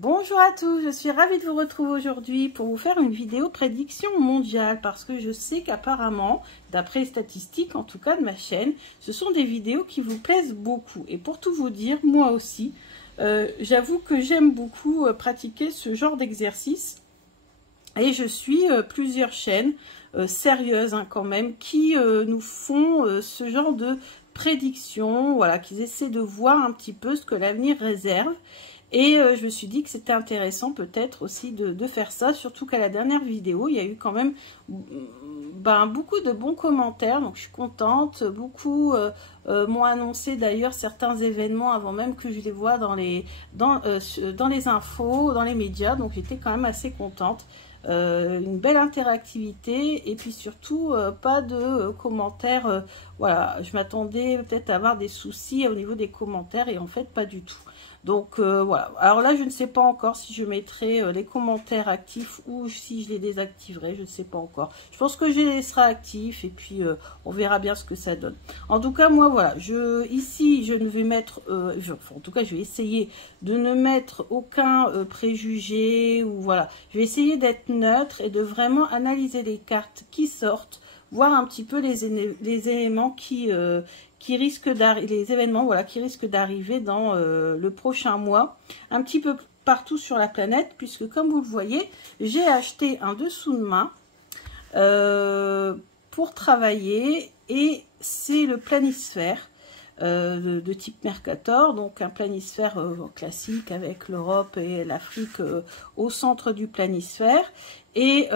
Bonjour à tous, je suis ravie de vous retrouver aujourd'hui pour vous faire une vidéo prédiction mondiale parce que je sais qu'apparemment, d'après les statistiques en tout cas de ma chaîne, ce sont des vidéos qui vous plaisent beaucoup. Et pour tout vous dire, moi aussi, j'avoue que j'aime beaucoup pratiquer ce genre d'exercice et je suis plusieurs chaînes sérieuses quand même qui nous font ce genre de prédiction, voilà, qu'ils essaient de voir un petit peu ce que l'avenir réserve. Et je me suis dit que c'était intéressant peut-être aussi de faire ça, surtout qu'à la dernière vidéo, il y a eu quand même beaucoup de bons commentaires, donc je suis contente. Beaucoup m'ont annoncé d'ailleurs certains événements avant même que je les vois dans les infos, dans les médias, donc j'étais quand même assez contente. Une belle interactivité et puis surtout pas de commentaires. Voilà, je m'attendais peut-être à avoir des soucis au niveau des commentaires et en fait pas du tout. Donc voilà, alors là je ne sais pas encore si je mettrai les commentaires actifs ou si je les désactiverai, je ne sais pas encore. Je pense que je les laisserai actifs et puis on verra bien ce que ça donne. En tout cas moi voilà, ici je ne vais mettre, en tout cas je vais essayer de ne mettre aucun préjugé ou voilà. Je vais essayer d'être neutre et de vraiment analyser les cartes qui sortent, voir un petit peu les éléments qui risquent les événements voilà, qui risquent d'arriver dans le prochain mois, un petit peu partout sur la planète, puisque comme vous le voyez, j'ai acheté un dessous de main pour travailler et c'est le planisphère de type Mercator, donc un planisphère classique avec l'Europe et l'Afrique au centre du planisphère. Et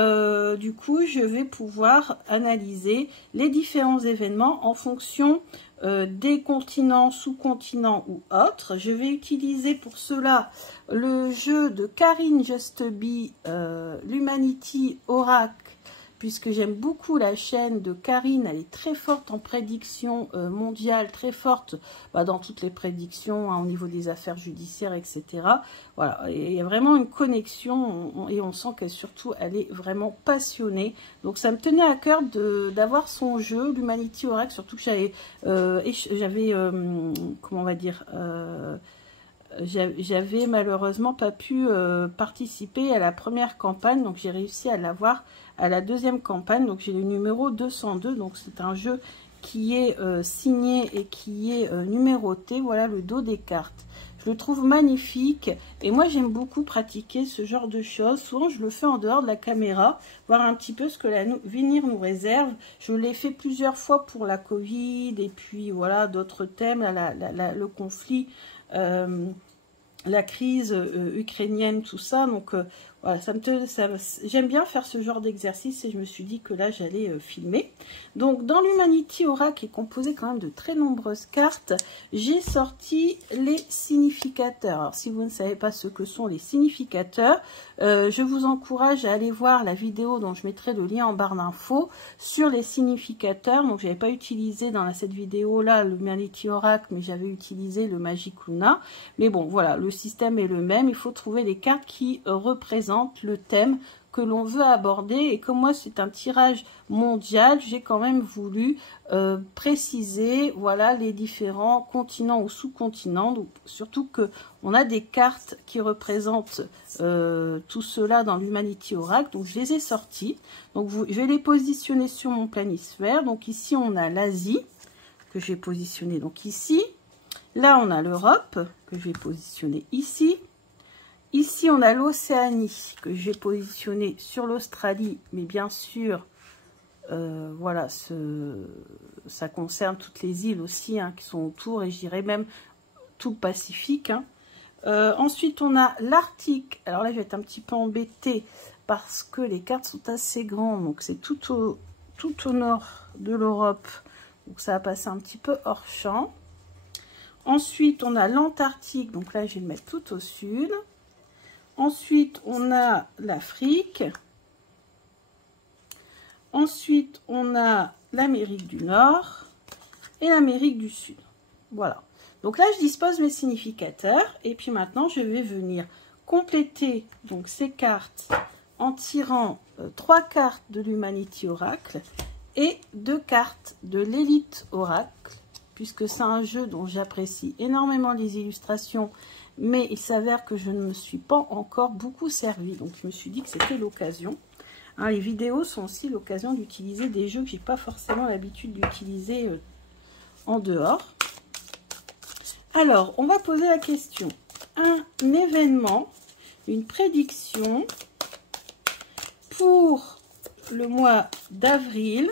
du coup, je vais pouvoir analyser les différents événements en fonction des continents, sous-continents ou autres. Je vais utiliser pour cela le jeu de Karine Justeby, l'Humanity Oracle, puisque j'aime beaucoup la chaîne de Karine. Elle est très forte en prédiction mondiale, très forte dans toutes les prédictions au niveau des affaires judiciaires, etc. Voilà, et il y a vraiment une connexion et on sent qu'elle surtout, elle est vraiment passionnée. Donc ça me tenait à cœur d'avoir son jeu, l'Humanity Oracle, surtout que j'avais comment on va dire, j'avais malheureusement pas pu participer à la première campagne, donc j'ai réussi à l'avoir à la deuxième campagne, donc j'ai le numéro 202, donc c'est un jeu qui est signé et qui est numéroté. Voilà le dos des cartes. Je le trouve magnifique et moi j'aime beaucoup pratiquer ce genre de choses. Souvent je le fais en dehors de la caméra, voir un petit peu ce que l'avenir nous réserve. Je l'ai fait plusieurs fois pour la Covid et puis voilà d'autres thèmes, le conflit, la crise ukrainienne, tout ça. Donc voilà, j'aime bien faire ce genre d'exercice et je me suis dit que là j'allais filmer. Donc dans l'Humanity Oracle, qui est composé quand même de très nombreuses cartes, j'ai sorti les significateurs. Alors si vous ne savez pas ce que sont les significateurs, je vous encourage à aller voir la vidéo dont je mettrai le lien en barre d'infos sur les significateurs. Donc j'avais pas utilisé dans cette vidéo là l'Humanity Oracle, mais j'avais utilisé le Magic Luna. Mais bon voilà, le système est le même. Il faut trouver les cartes qui représentent le thème que l'on veut aborder. Et comme moi c'est un tirage mondial, j'ai quand même voulu préciser voilà les différents continents ou sous-continents. Donc surtout que on a des cartes qui représentent tout cela dans l'Humanity Oracle. Donc je les ai sorties. Donc je vais les positionner sur mon planisphère. Donc ici on a l'Asie que j'ai positionné donc ici. Là on a l'Europe que je vais positionner ici. Ici, on a l'Océanie que j'ai positionné sur l'Australie, mais bien sûr, voilà, ça concerne toutes les îles aussi qui sont autour, et je dirais même tout le Pacifique. Ensuite, on a l'Arctique. Alors là, je vais être un petit peu embêtée parce que les cartes sont assez grandes, donc c'est tout au nord de l'Europe, donc ça va passer un petit peu hors champ. Ensuite, on a l'Antarctique, donc là, je vais le mettre tout au sud. Ensuite, on a l'Afrique. Ensuite, on a l'Amérique du Nord et l'Amérique du Sud. Voilà. Donc là, je dispose mes significateurs. Et puis maintenant, je vais venir compléter donc ces cartes en tirant 3 cartes de l'Humanity Oracle et 2 cartes de l'Elite Oracle, puisque c'est un jeu dont j'apprécie énormément les illustrations mais il s'avère que je ne me suis pas encore beaucoup servi. Donc, je me suis dit que c'était l'occasion. Hein, les vidéos sont aussi l'occasion d'utiliser des jeux que j'ai pas forcément l'habitude d'utiliser en dehors. Alors, on va poser la question. Un événement, une prédiction pour le mois d'avril.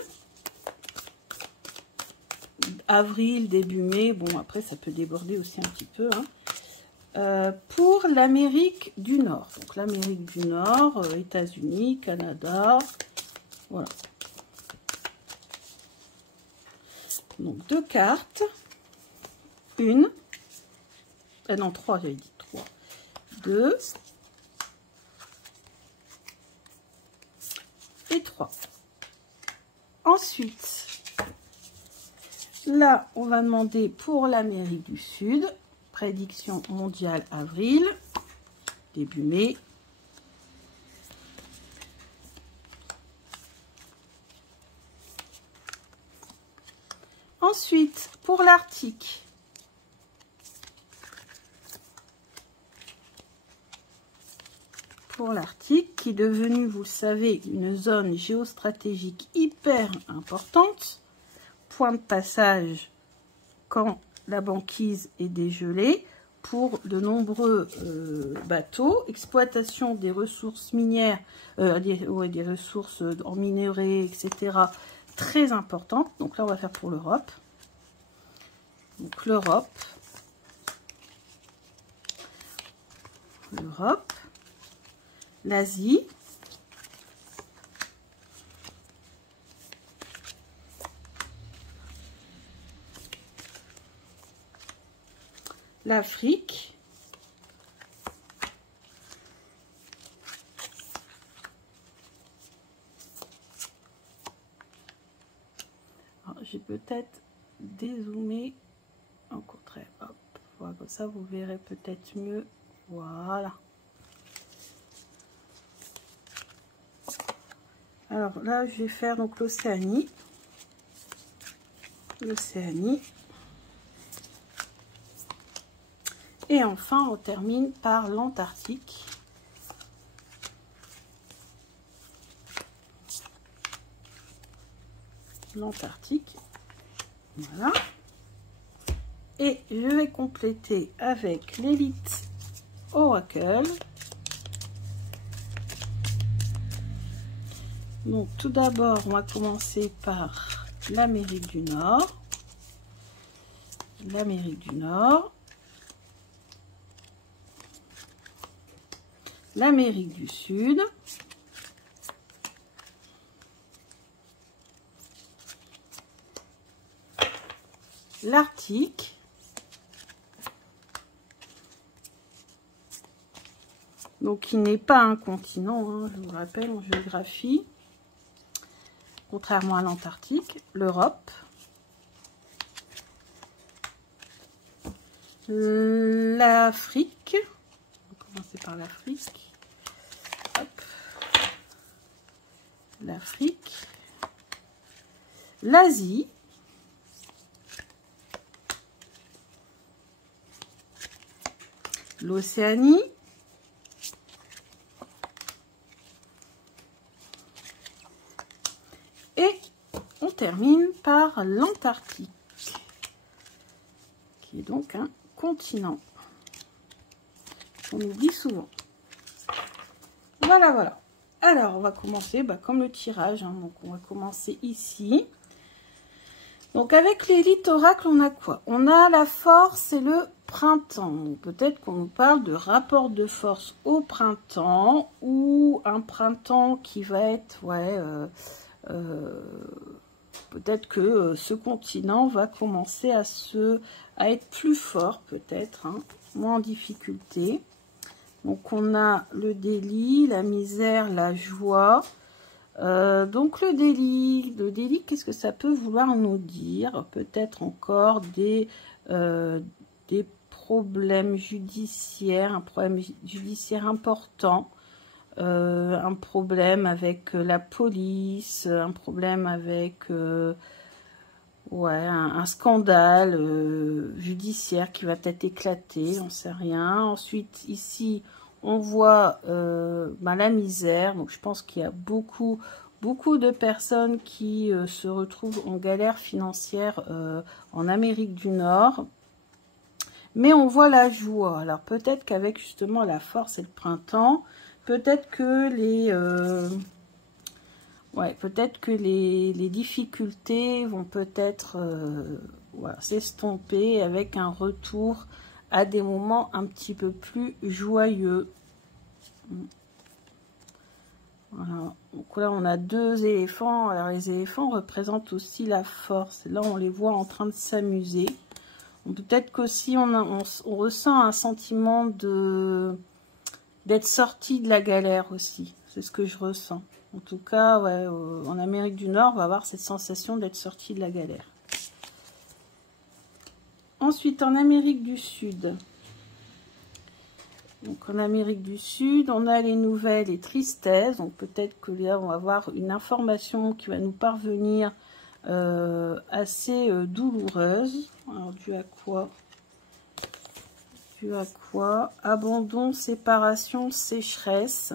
Avril, début mai. Bon, après, ça peut déborder aussi un petit peu. Hein. Pour l'Amérique du Nord. Donc, l'Amérique du Nord, États-Unis, Canada. Voilà. Donc, 2 cartes. Une. Ah non, 3, j'avais dit 3. 2. Et 3. Ensuite, là, on va demander pour l'Amérique du Sud, prédiction mondiale avril, début mai. Ensuite, pour l'Arctique, qui est devenue, vous le savez, une zone géostratégique hyper importante, point de passage quand la banquise est dégelée pour de nombreux bateaux, exploitation des ressources minières, des ressources en minerais, etc., très importante. Donc là, on va faire pour l'Europe. Donc l'Europe, l'Asie, l'Afrique, j'ai peut-être dézoomé au contraire, hop, voilà, comme ça vous verrez peut-être mieux, voilà. Alors là, je vais faire donc l'Océanie. Et enfin, on termine par l'Antarctique. Voilà. Et je vais compléter avec l'élite Oracle. Donc tout d'abord, on va commencer par l'Amérique du Nord. L'Amérique du Sud. L'Arctique. Donc il n'est pas un continent, hein, je vous rappelle, en géographie. Contrairement à l'Antarctique, l'Europe, l'Afrique, on va commencer par l'Afrique, l'Afrique, l'Asie, l'Océanie, et on termine par l'Antarctique, qui est donc un continent. On oublie souvent. Voilà, voilà. Alors, on va commencer comme le tirage. Hein, donc, on va commencer ici. Donc, avec l'élite oracle, on a quoi? On a la force et le printemps. Peut-être qu'on nous parle de rapport de force au printemps ou un printemps qui va être, peut-être que ce continent va commencer à être plus fort, peut-être, hein, moins en difficulté. Donc, on a le délit, la misère, la joie. Donc, le délit, qu'est-ce que ça peut vouloir nous dire? Peut-être encore des problèmes judiciaires, un problème judiciaire important. Un problème avec la police, un problème avec Ouais, un scandale judiciaire qui va peut-être éclater, on ne sait rien. Ensuite, ici, on voit la misère. Donc, je pense qu'il y a beaucoup de personnes qui se retrouvent en galère financière en Amérique du Nord. Mais on voit la joie. Alors, peut-être qu'avec justement la force et le printemps, peut-être que les difficultés vont peut-être voilà, s'estomper avec un retour à des moments un petit peu plus joyeux. Voilà. Donc là, on a 2 éléphants. Alors, les éléphants représentent aussi la force. Là, on les voit en train de s'amuser. Peut-être qu'aussi, on ressent un sentiment d'être sorti de la galère aussi. C'est ce que je ressens. En tout cas, ouais, en Amérique du Nord, on va avoir cette sensation d'être sorti de la galère. Ensuite, en Amérique du Sud. Donc, en Amérique du Sud, on a les nouvelles et tristesses. Donc, peut-être que là, on va avoir une information qui va nous parvenir assez douloureuse. Alors, dû à quoi? Dû à quoi? Abandon, séparation, sécheresse.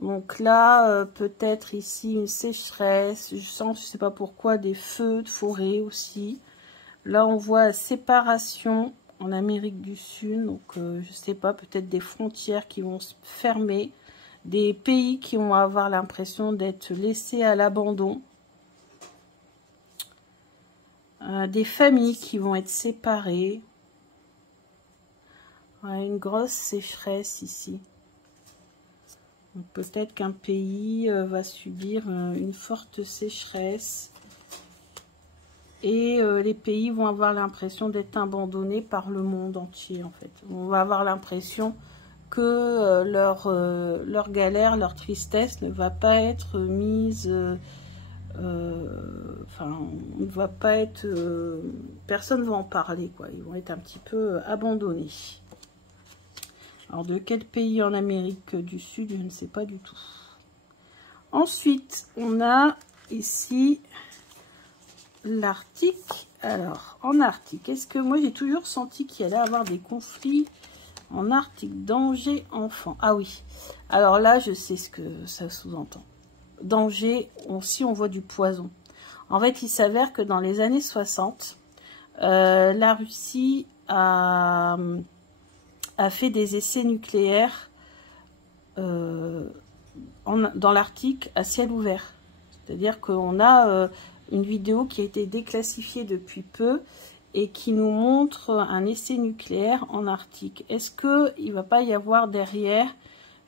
Donc là, peut-être ici une sécheresse, je sens, je ne sais pas pourquoi, des feux de forêt aussi. Là, on voit la séparation en Amérique du Sud, donc je ne sais pas, peut-être des frontières qui vont se fermer, des pays qui vont avoir l'impression d'être laissés à l'abandon, des familles qui vont être séparées. Ouais, une grosse sécheresse ici. Peut-être qu'un pays va subir une forte sécheresse et les pays vont avoir l'impression d'être abandonnés par le monde entier en fait. On va avoir l'impression que leur galère, leur tristesse ne va pas être mise, enfin, on ne va pas être, personne ne va en parler quoi. Ils vont être un petit peu abandonnés. Alors, de quel pays en Amérique du Sud, je ne sais pas du tout. Ensuite, on a ici l'Arctique. Alors, en Arctique, est-ce que moi, j'ai toujours senti qu'il allait y avoir des conflits en Arctique? Danger enfant. Ah oui. Alors là, je sais ce que ça sous-entend. Danger, si on voit du poison. En fait, il s'avère que dans les années 60, la Russie a fait des essais nucléaires dans l'Arctique à ciel ouvert. C'est-à-dire qu'on a une vidéo qui a été déclassifiée depuis peu et qui nous montre un essai nucléaire en Arctique. Est-ce qu'il ne va pas y avoir derrière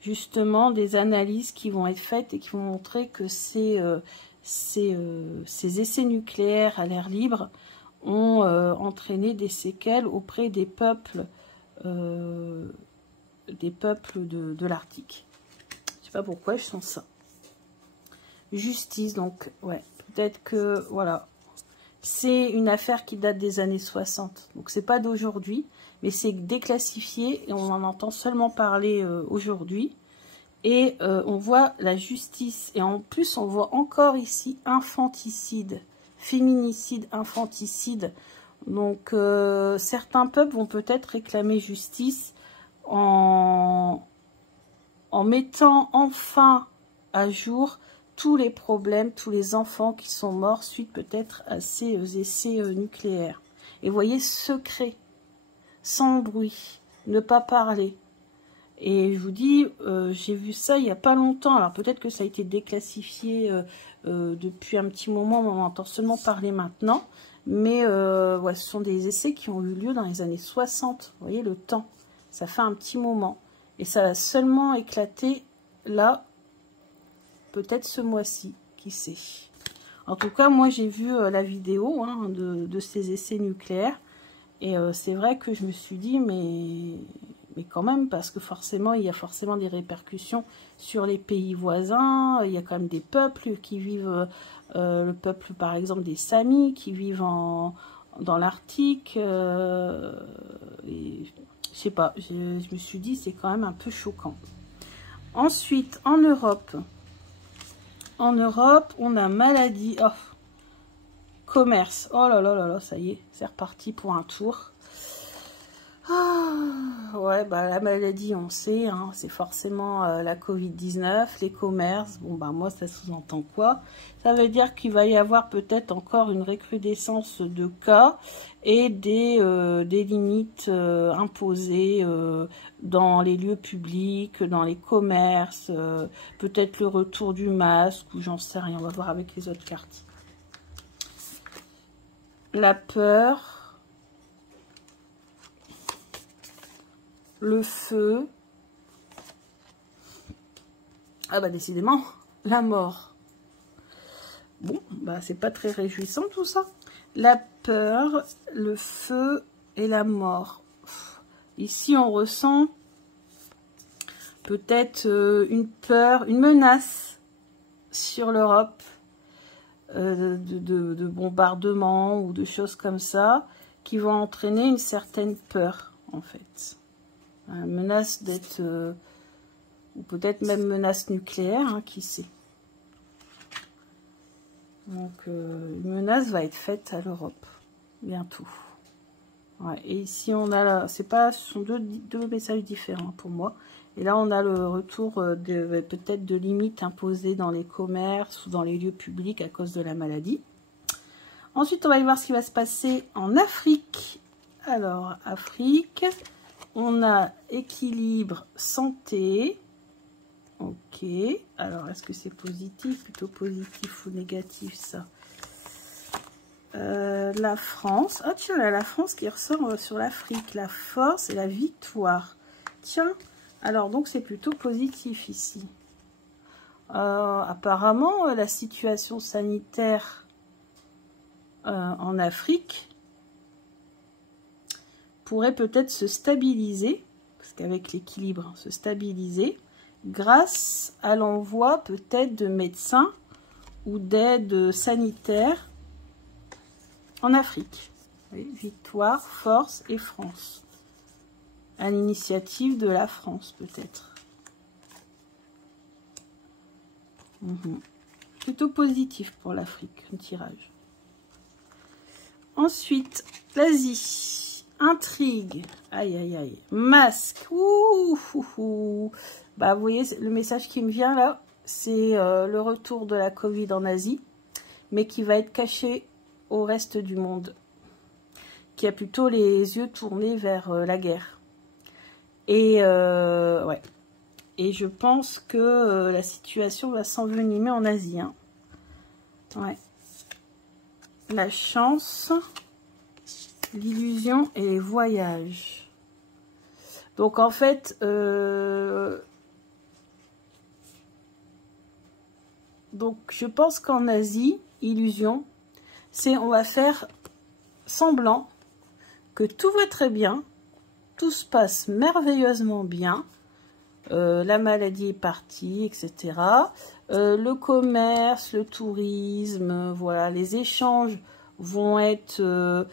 justement des analyses qui vont être faites et qui vont montrer que ces essais nucléaires à l'air libre ont entraîné des séquelles auprès des peuples de l'Arctique. Je sais pas pourquoi je sens ça. Justice, donc ouais, peut-être que voilà, c'est une affaire qui date des années 60, donc c'est pas d'aujourd'hui, mais c'est déclassifié et on en entend seulement parler aujourd'hui. Et on voit la justice et en plus on voit encore ici infanticide, féminicide, infanticide. Donc, certains peuples vont peut-être réclamer justice en mettant enfin à jour tous les problèmes, tous les enfants qui sont morts suite peut-être à ces essais nucléaires. Et vous voyez, secret, sans bruit, ne pas parler. Et je vous dis, j'ai vu ça il n'y a pas longtemps. Alors peut-être que ça a été déclassifié depuis un petit moment, mais on entend seulement parler maintenant. Mais ouais, ce sont des essais qui ont eu lieu dans les années 60. Vous voyez le temps, ça fait un petit moment. Et ça a seulement éclaté là, peut-être ce mois-ci, qui sait. En tout cas, moi j'ai vu la vidéo hein, de ces essais nucléaires. Et c'est vrai que je me suis dit, mais quand même, parce que forcément, il y a forcément des répercussions sur les pays voisins. Il y a quand même des peuples qui vivent, le peuple par exemple des Samis, qui vivent dans l'Arctique. Je sais pas, je me suis dit, c'est quand même un peu choquant. Ensuite, en Europe, on a maladie. Oh, commerce. Oh là là là là, ça y est, c'est reparti pour un tour. Ah, ouais, bah la maladie, on sait, hein, c'est forcément la Covid-19, les commerces. Bon, bah moi, ça sous-entend quoi? Ça veut dire qu'il va y avoir peut-être encore une recrudescence de cas et des limites imposées dans les lieux publics, dans les commerces, peut-être le retour du masque, ou j'en sais rien, on va voir avec les autres cartes. La peur. Le feu. Ah bah décidément, la mort. Bon, bah c'est pas très réjouissant tout ça. La peur, le feu et la mort. Ici on ressent peut-être une peur, une menace sur l'Europe de bombardements ou de choses comme ça qui vont entraîner une certaine peur en fait. Menace d'être, ou peut-être même menace nucléaire, hein, qui sait. Donc, une menace va être faite à l'Europe, bientôt. Ouais, et ici, on a là, c'est pas, ce sont deux messages différents pour moi. Et là, on a le retour peut-être de limites imposées dans les commerces ou dans les lieux publics à cause de la maladie. Ensuite, on va aller voir ce qui va se passer en Afrique. Alors, Afrique... On a équilibre, santé. Ok. Alors, est-ce que c'est positif? Plutôt positif ou négatif, ça? La France. Ah, tiens, là, la France qui ressort sur l'Afrique. La force et la victoire. Tiens. Alors, donc, c'est plutôt positif ici. Apparemment, la situation sanitaire en Afrique pourrait peut-être se stabiliser, parce qu'avec l'équilibre, se stabiliser, grâce à l'envoi peut-être de médecins ou d'aide sanitaire en Afrique. Oui, victoire, force et France. À l'initiative de la France, peut-être. Plutôt positif pour l'Afrique, un tirage. Ensuite, l'Asie. Intrigue, aïe aïe aïe, masque, ouh, ouh, ouh. Bah vous voyez le message qui me vient là, c'est le retour de la Covid en Asie, mais qui va être caché au reste du monde, qui a plutôt les yeux tournés vers la guerre. Et ouais, et je pense que la situation va s'envenimer en Asie. Hein. Ouais, la chance. L'illusion et les voyages. Donc en fait, donc je pense qu'en Asie, illusion, c'est on va faire semblant que tout va très bien, tout se passe merveilleusement bien, la maladie est partie, etc. Le commerce, le tourisme, voilà, les échanges vont être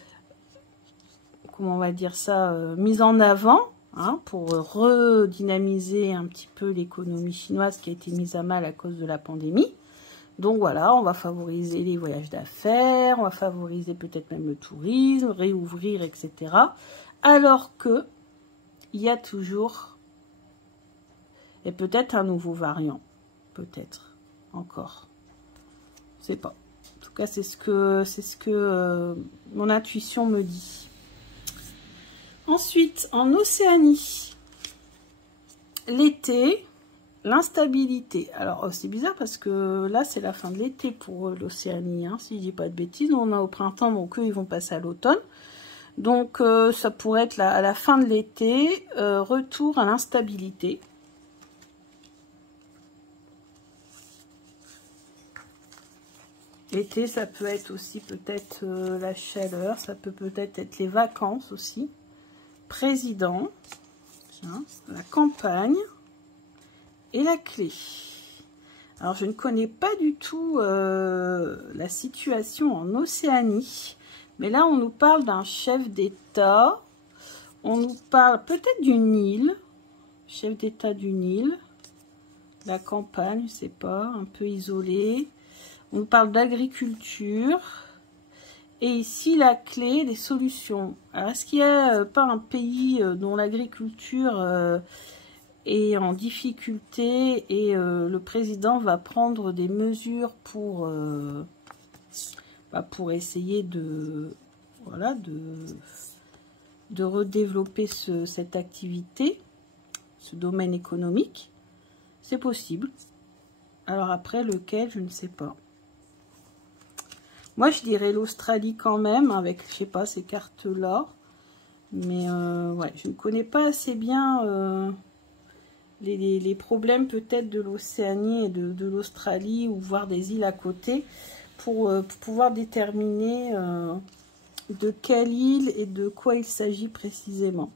comment on va dire ça, mise en avant, hein, pour redynamiser un petit peu l'économie chinoise qui a été mise à mal à cause de la pandémie. Donc voilà, on va favoriser les voyages d'affaires, on va favoriser peut-être même le tourisme, réouvrir, etc. Alors que il y a toujours, et peut-être un nouveau variant, peut-être encore, je sais pas. En tout cas, c'est ce que mon intuition me dit. Ensuite, en Océanie, l'été, l'instabilité. Alors, oh, c'est bizarre parce que là, c'est la fin de l'été pour l'Océanie, hein, si je dis pas de bêtises. On a au printemps, donc eux, ils vont passer à l'automne. Donc, ça pourrait être à la fin de l'été, retour à l'instabilité. L'été, ça peut être aussi peut-être la chaleur, ça peut peut-être être les vacances aussi. Président, tiens, la campagne et la clé. Alors, je ne connais pas du tout la situation en Océanie, mais là, on nous parle d'un chef d'État. On nous parle peut-être d'une île, chef d'État d'une île, la campagne, je sais pas, un peu isolée. On nous parle d'agriculture Et ici, la clé, les solutions. Alors, est-ce qu'il n'y a pas un pays dont l'agriculture est en difficulté et le président va prendre des mesures pour essayer de, voilà, de redévelopper cette activité, ce domaine économique? C'est possible. Alors après, lequel, je ne sais pas. Moi, je dirais l'Australie quand même, avec, je sais pas, ces cartes-là. Mais, ouais, je ne connais pas assez bien les problèmes peut-être de l'Océanie et de l'Australie, ou voir des îles à côté, pour pouvoir déterminer de quelle île et de quoi il s'agit précisément.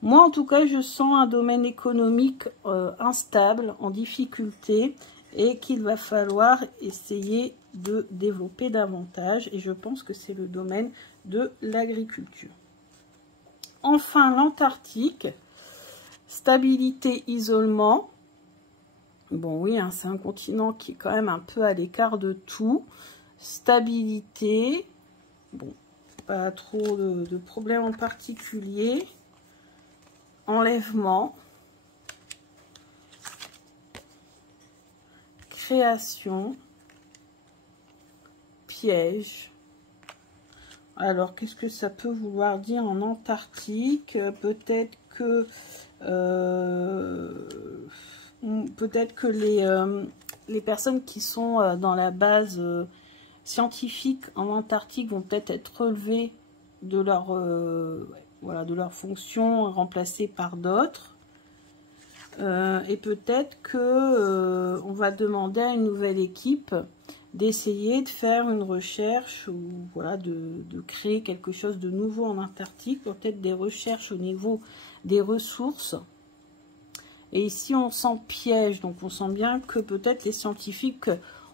Moi, en tout cas, je sens un domaine économique instable, en difficulté, et qu'il va falloir essayer de développer davantage. Et je pense que c'est le domaine de l'agriculture. Enfin, l'Antarctique. Stabilité, isolement. Bon, oui, hein, c'est un continent qui est quand même un peu à l'écart de tout. Stabilité. Bon, pas trop de problèmes en particulier. Enlèvement. Création. Piège. Alors, qu'est-ce que ça peut vouloir dire en Antarctique? Peut-être que les personnes qui sont dans la base scientifique en Antarctique vont peut-être être relevées de leur voilà, de leur fonction, remplacées par d'autres. Et peut-être que on va demander à une nouvelle équipe d'essayer de faire une recherche, ou voilà, de créer quelque chose de nouveau en Antarctique, peut-être des recherches au niveau des ressources. Et ici on sent piège, donc on sent bien que peut-être les scientifiques,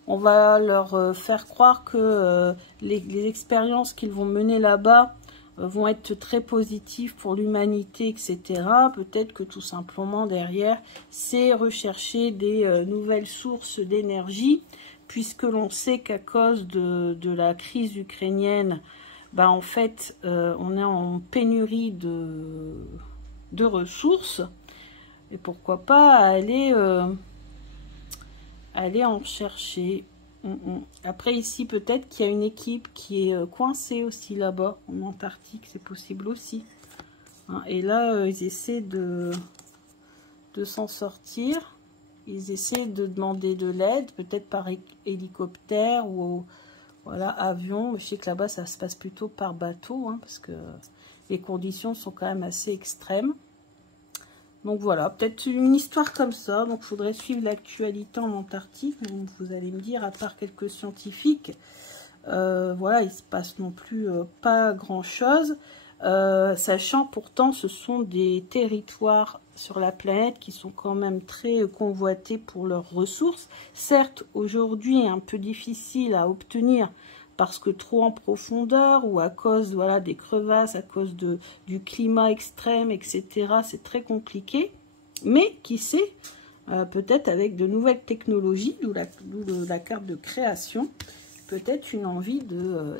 on va leur faire croire que les expériences qu'ils vont mener là-bas vont être très positives pour l'humanité, etc. Peut-être que tout simplement derrière, c'est rechercher des nouvelles sources d'énergie, puisque l'on sait qu'à cause de la crise ukrainienne, bah en fait, on est en pénurie de ressources. Et pourquoi pas aller en chercher. Après ici, peut-être qu'il y a une équipe qui est coincée aussi là-bas, en Antarctique, c'est possible aussi. Hein, et là, ils essaient de s'en sortir. Ils essaient de demander de l'aide, peut-être par hélicoptère ou voilà, avion. Je sais que là-bas, ça se passe plutôt par bateau, hein, parce que les conditions sont quand même assez extrêmes. Donc voilà, peut-être une histoire comme ça. Donc il faudrait suivre l'actualité en Antarctique. Donc, vous allez me dire, à part quelques scientifiques, voilà, il ne se passe non plus pas grand-chose. Sachant pourtant, ce sont des territoires sur la planète qui sont quand même très convoités pour leurs ressources. Certes, aujourd'hui, un peu difficile à obtenir parce que trop en profondeur, ou à cause, voilà, des crevasses, à cause du climat extrême, etc. C'est très compliqué. Mais qui sait, peut-être avec de nouvelles technologies, d'où la carte de création, peut-être une envie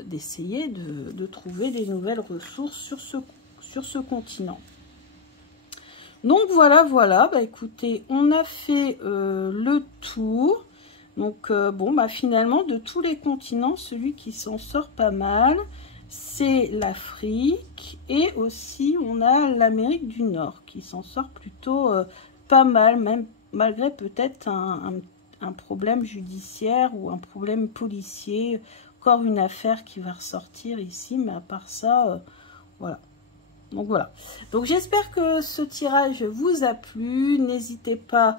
d'essayer de trouver des nouvelles ressources sur ce continent. Donc voilà, bah écoutez, on a fait le tour. Donc bon, bah finalement, de tous les continents, celui qui s'en sort pas mal, c'est l'Afrique. Et aussi, on a l'Amérique du Nord qui s'en sort plutôt pas mal, même malgré peut-être un problème judiciaire ou un problème policier. Encore une affaire qui va ressortir ici, mais à part ça, voilà. Donc voilà. Donc j'espère que ce tirage vous a plu. N'hésitez pas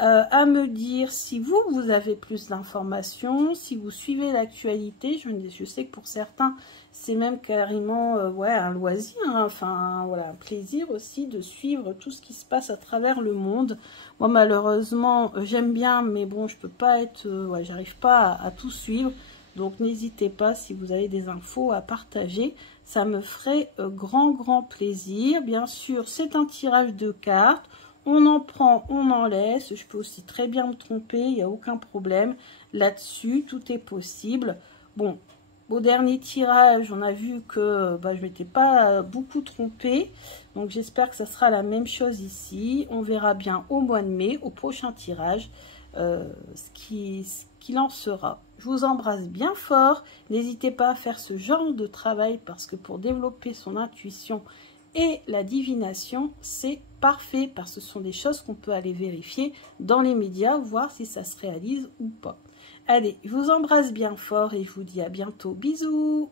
à me dire si vous avez plus d'informations, si vous suivez l'actualité. Je sais que pour certains, c'est même carrément ouais, un loisir, hein, enfin voilà, un plaisir aussi de suivre tout ce qui se passe à travers le monde. Moi malheureusement, j'aime bien, mais bon, je peux pas être, ouais, j'arrive pas à tout suivre. Donc n'hésitez pas, si vous avez des infos à partager, ça me ferait grand plaisir. Bien sûr, c'est un tirage de cartes. On en prend, on en laisse. Je peux aussi très bien me tromper, il n'y a aucun problème là-dessus. Tout est possible. Bon, Au dernier tirage, on a vu que je ne m'étais pas beaucoup trompée. Donc, j'espère que ça sera la même chose ici. On verra bien au mois de mai, au prochain tirage, ce qu'il en sera. Je vous embrasse bien fort. N'hésitez pas à faire ce genre de travail parce que pour développer son intuition et la divination, c'est parfait parce que ce sont des choses qu'on peut aller vérifier dans les médias, voir si ça se réalise ou pas. Allez, je vous embrasse bien fort et je vous dis à bientôt. Bisous!